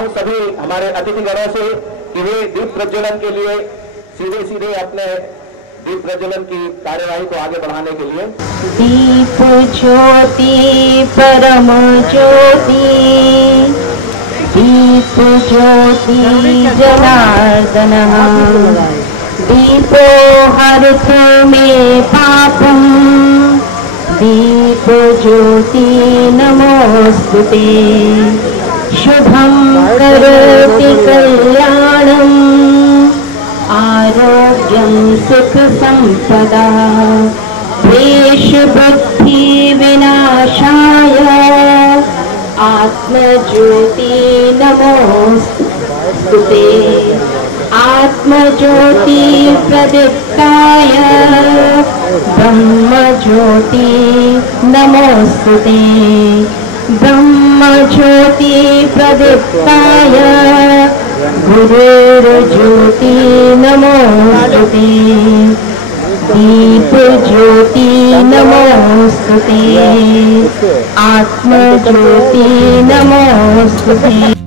हूं सभी हमारे अतिथिगणों से कि वे दीप प्रज्वलन के लिए सीधे अपने दीप प्रज्वलन की कार्यवाही को आगे बढ़ाने के लिए। दीप ज्योति परम ज्योति, दीप ज्योति जनार्दन, दीपो हरतु मे पापम, दीप ज्योति नमोस्तुते, शुभं करोति कल्याणम्, आरोग्यं सुख संपदा, द्वेष बुद्धि विनाशाय, आत्मज्योति नमोस्तुते, आत्मज्योति प्रदीप्ताय, ब्रह्मज्योति नमोस्तुते, ब्रह्मज्योति प्रदीप्ताय, गुरुर्ज्योति नमोस्तुते, दीप ज्योति नमोस्तुते, आत्मज्योति नमोस्तुते।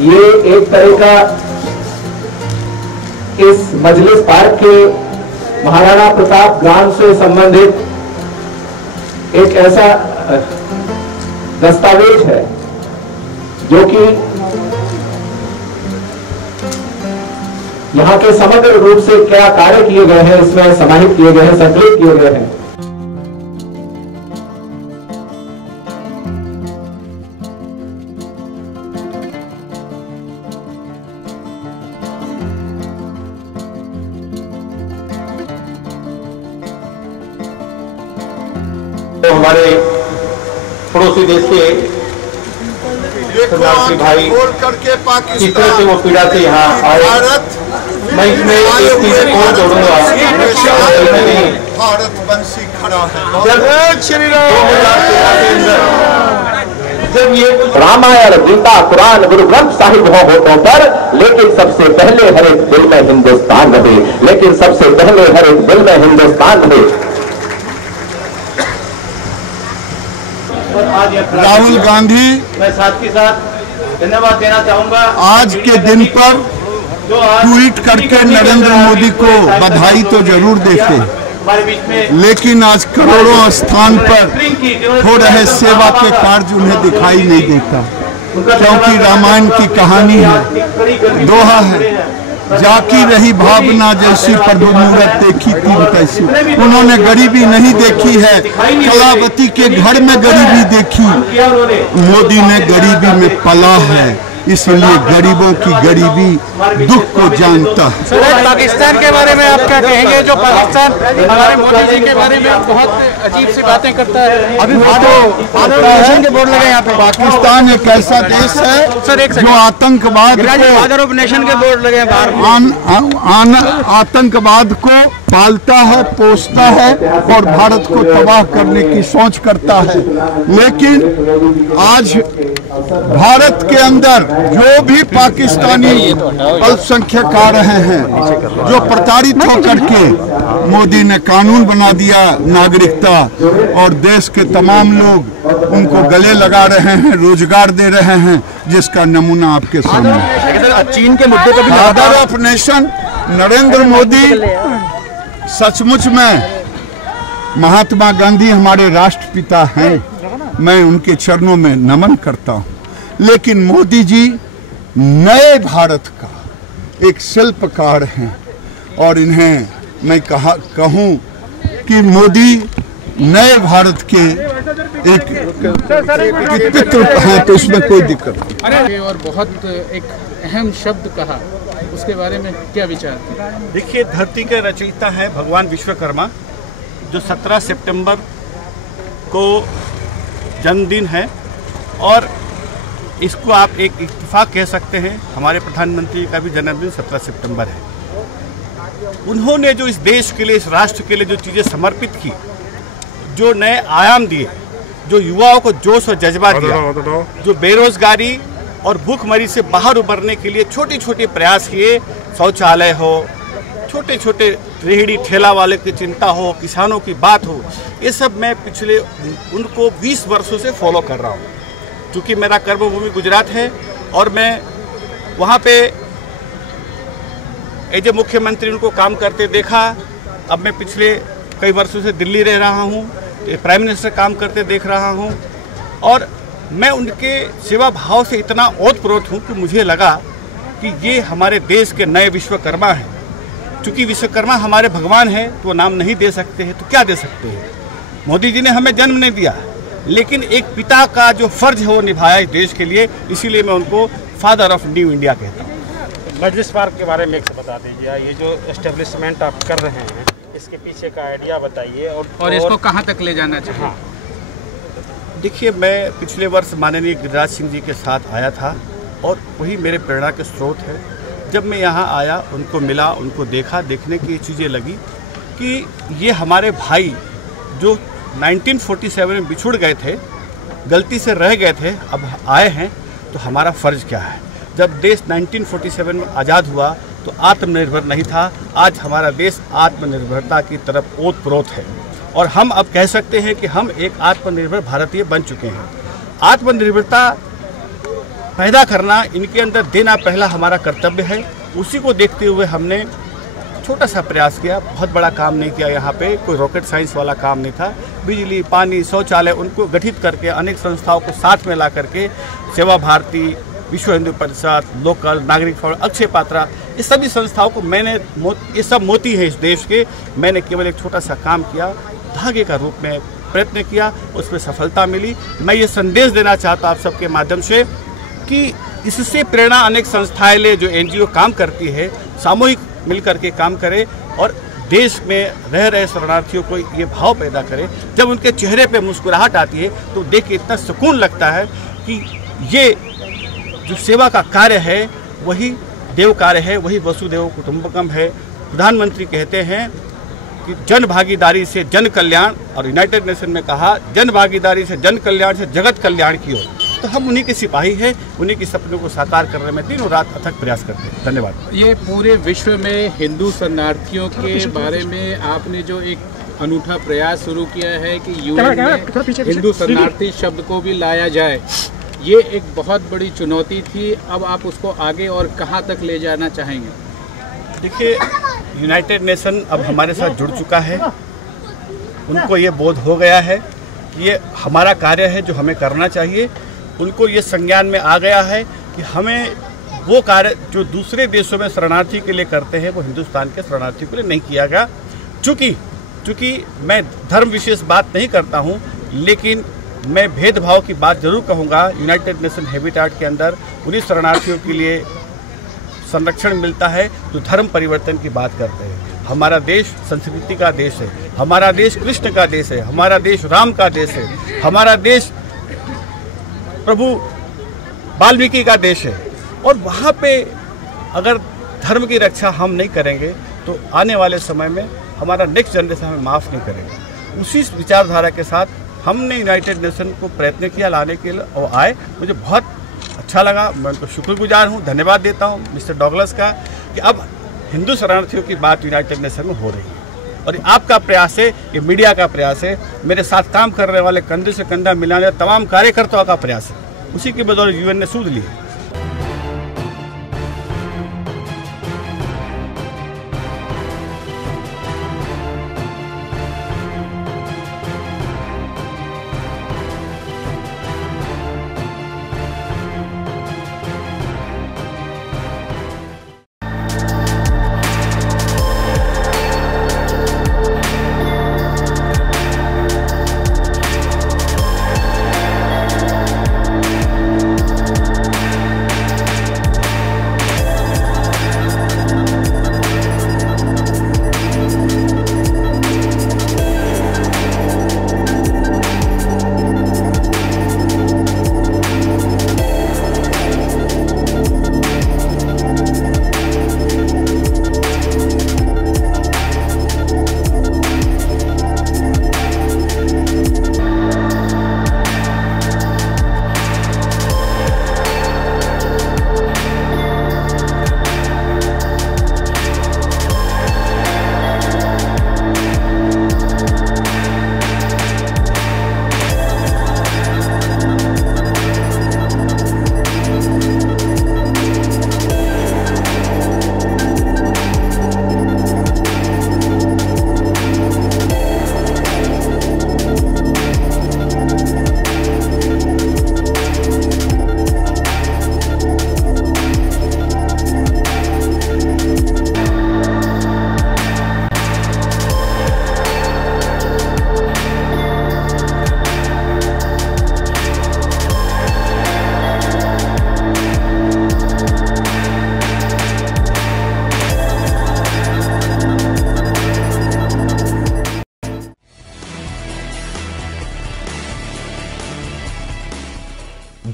ये एक तरह का इस मजलिस पार्क के महाराणा प्रताप ग्राम से संबंधित एक ऐसा दस्तावेज है जो कि यहाँ के समग्र रूप से क्या कार्य किए गए हैं इसमें समाहित किए गए हैं, संकलित किए गए हैं। तो हमारे पड़ोसी देश के सरदार भाई किस तरह से वो पीड़ा से यहाँ आए, मैं इसमें एक चीज और जोड़ूंगा। भारत वंशी खड़ा है। जब ये रामायण, गीता, कुरान, गुरु ग्रंथ साहिब होठों पर, लेकिन सबसे पहले हर एक दिल में हिंदुस्तान रहे, लेकिन सबसे पहले हर एक दिल में हिंदुस्तान रहे। राहुल गांधी मैं साथ के साथ धन्यवाद देना चाहूंगा। आज के दिन पर ट्वीट करके नरेंद्र मोदी को बधाई तो जरूर देते, लेकिन आज करोड़ों स्थान पर हो रहे सेवा के कार्य उन्हें दिखाई नहीं देता, क्योंकि रामायण की कहानी है, दोहा है, जाकी रही भावना जैसी प्रभु मूरत देखी तीन तैसी। उन्होंने गरीबी नहीं देखी है, कलावती के घर में गरीबी देखी, मोदी ने गरीबी में पला है, इसलिए गरीबों की गरीबी दुख को जानता है। पाकिस्तान के बारे में आप क्या कहेंगे? जो पाकिस्तान हमारे मोदी जी के बारे में बहुत अजीब सी बातें करता है। अभी नेशन के बोर्ड लगे यहाँ पे। पाकिस्तान एक ऐसा देश है जो आतंकवाद फादर ऑफ नेशन के बोर्ड लगे बाहर, आतंकवाद को पालता है, पोसता है और भारत को तबाह करने की सोच करता है। लेकिन आज भारत के अंदर जो भी पाकिस्तानी अल्पसंख्यक आ रहे हैं, जो प्रताड़ित होकर के मोदी ने कानून बना दिया नागरिकता, और देश के तमाम लोग उनको गले लगा रहे हैं, रोजगार दे रहे हैं, जिसका नमूना आपके सामने। चीन के मुद्दे पर father of nation Narendra Modi सचमुच में महात्मा गांधी हमारे राष्ट्रपिता हैं, मैं उनके चरणों में नमन करता हूं, लेकिन मोदी जी नए भारत का एक शिल्पकार हैं, और इन्हें मैं कहूं कि मोदी नए भारत के एक पितृ हैं, तो इसमें कोई दिक्कत नहीं। और बहुत एक अहम शब्द कहा, उसके बारे में क्या विचार? देखिए, धरती के रचयिता है भगवान विश्वकर्मा, जो 17 सितंबर को जन्मदिन है, और इसको आप एक इत्तेफाक कह सकते हैं। हमारे प्रधानमंत्री का भी जन्मदिन 17 सितंबर है। उन्होंने जो इस देश के लिए, इस राष्ट्र के लिए जो चीज़ें समर्पित की, जो नए आयाम दिए, जो युवाओं को जोश और जज्बा दिया, जो बेरोजगारी और भूखमरी से बाहर उबरने के लिए छोटे छोटे प्रयास किए, शौचालय हो, छोटे छोटे रेहड़ी ठेला वाले की चिंता हो, किसानों की बात हो, ये सब मैं पिछले उनको 20 वर्षों से फॉलो कर रहा हूँ। क्योंकि मेरा कर्मभूमि गुजरात है और मैं वहाँ पे एज ए मुख्यमंत्री उनको काम करते देखा। अब मैं पिछले कई वर्षों से दिल्ली रह रहा हूँ, प्राइम मिनिस्टर काम करते देख रहा हूँ और मैं उनके सेवा भाव से इतना ओतप्रोत हूँ कि मुझे लगा कि ये हमारे देश के नए विश्वकर्मा हैं। चूँकि विश्वकर्मा हमारे भगवान हैं तो नाम नहीं दे सकते हैं तो क्या दे सकते हैं। मोदी जी ने हमें जन्म नहीं दिया, लेकिन एक पिता का जो फर्ज है वो निभाया इस देश के लिए, इसीलिए मैं उनको फादर ऑफ न्यू इंडिया कहता हूँ। मजलिस पार्क के बारे में एक बता दीजिए, ये जो एस्टेब्लिशमेंट आप कर रहे हैं इसके पीछे का आइडिया बताइए और इसको कहाँ तक ले जाना चाहिए। हाँ। देखिए, मैं पिछले वर्ष माननीय गिरिराज सिंह जी के साथ आया था और वही मेरे प्रेरणा के स्रोत है। जब मैं यहाँ आया, उनको मिला, उनको देखा, देखने की चीज़ें लगी कि ये हमारे भाई जो 1947 में बिछुड़ गए थे, गलती से रह गए थे, अब आए हैं तो हमारा फ़र्ज़ क्या है। जब देश 1947 में आज़ाद हुआ तो आत्मनिर्भर नहीं था, आज हमारा देश आत्मनिर्भरता की तरफ ओतप्रोत है और हम अब कह सकते हैं कि हम एक आत्मनिर्भर भारतीय बन चुके हैं। आत्मनिर्भरता पैदा करना, इनके अंदर देना पहला हमारा कर्तव्य है। उसी को देखते हुए हमने छोटा सा प्रयास किया, बहुत बड़ा काम नहीं किया। यहाँ पे कोई रॉकेट साइंस वाला काम नहीं था। बिजली, पानी, शौचालय उनको गठित करके अनेक संस्थाओं को साथ में ला करके सेवा भारती, विश्व हिंदू परिषद, लोकल, नागरिक फॉरम, अक्षय पात्रा, ये सभी संस्थाओं को मैंने, ये सब मोती है इस देश के, मैंने केवल एक छोटा सा काम किया, धागे का रूप में प्रयत्न किया, उसमें सफलता मिली। मैं ये संदेश देना चाहता हूँ आप सबके माध्यम से कि इससे प्रेरणा अनेक संस्थाएं ले, जो NGO काम करती है, सामूहिक मिलकर के काम करे और देश में रह रहे शरणार्थियों को ये भाव पैदा करे। जब उनके चेहरे पे मुस्कुराहट आती है तो देख के इतना सुकून लगता है कि ये जो सेवा का कार्य है वही देव कार्य है, वही वसुदेव कुटुंबकम है। प्रधानमंत्री कहते हैं कि जन भागीदारी से जन कल्याण, और यूनाइटेड नेशन में कहा जन भागीदारी से जन कल्याण से जगत कल्याण की ओर। तो हम उन्हीं के सिपाही हैं, उन्हीं के सपनों को साकार करने में दिनों रात अथक प्रयास करते हैं। धन्यवाद। ये पूरे विश्व में हिंदू शरणार्थियों के बारे में आपने जो एक अनूठा प्रयास शुरू किया है कि UN में हिंदू शरणार्थी शब्द को भी लाया जाए, ये एक बहुत बड़ी चुनौती थी। अब आप उसको आगे और कहाँ तक ले जाना चाहेंगे? देखिए, यूनाइटेड नेशन अब हमारे साथ जुड़ चुका है। उनको ये बोध हो गया है कि ये हमारा कार्य है जो हमें करना चाहिए। उनको ये संज्ञान में आ गया है कि हमें वो कार्य जो दूसरे देशों में शरणार्थी के लिए करते हैं वो हिंदुस्तान के शरणार्थी के लिए नहीं किया गया। चूँकि मैं धर्म विशेष बात नहीं करता हूँ, लेकिन मैं भेदभाव की बात जरूर कहूँगा। यूनाइटेड नेशन हैबिटेट के अंदर उन्हीं शरणार्थियों के लिए संरक्षण मिलता है जो धर्म परिवर्तन की बात करते हैं। हमारा देश संस्कृति का देश है, हमारा देश कृष्ण का देश है, हमारा देश राम का देश है, हमारा देश प्रभु वाल्मीकि का देश है। और वहाँ पे अगर धर्म की रक्षा हम नहीं करेंगे तो आने वाले समय में हमारा नेक्स्ट जनरेशन हमें माफ़ नहीं करेगा। उसी विचारधारा के साथ हमने यूनाइटेड नेशन को प्रयत्न किया लाने के लिए और आए। मुझे बहुत अच्छा लगा, मैं उनको शुक्रगुजार हूँ, धन्यवाद देता हूँ मिस्टर डॉगलस का कि अब हिंदू शरणार्थियों की बात यूनाइटेड नेशन में हो रही है। और आपका प्रयास है, ये मीडिया का प्रयास है, मेरे साथ काम करने वाले कंधे से कंधा मिलाने वाले तमाम कार्यकर्ताओं का प्रयास है। उसी की बदौलत UN ने सूद ली है।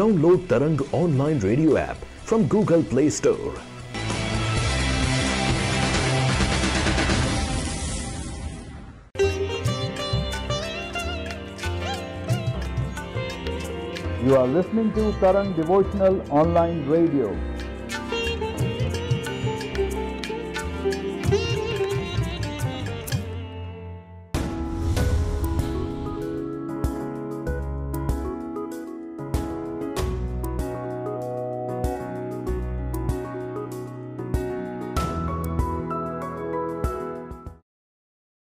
download Tarang online radio app from Google Play Store. You are listening to Tarang Devotional Online Radio.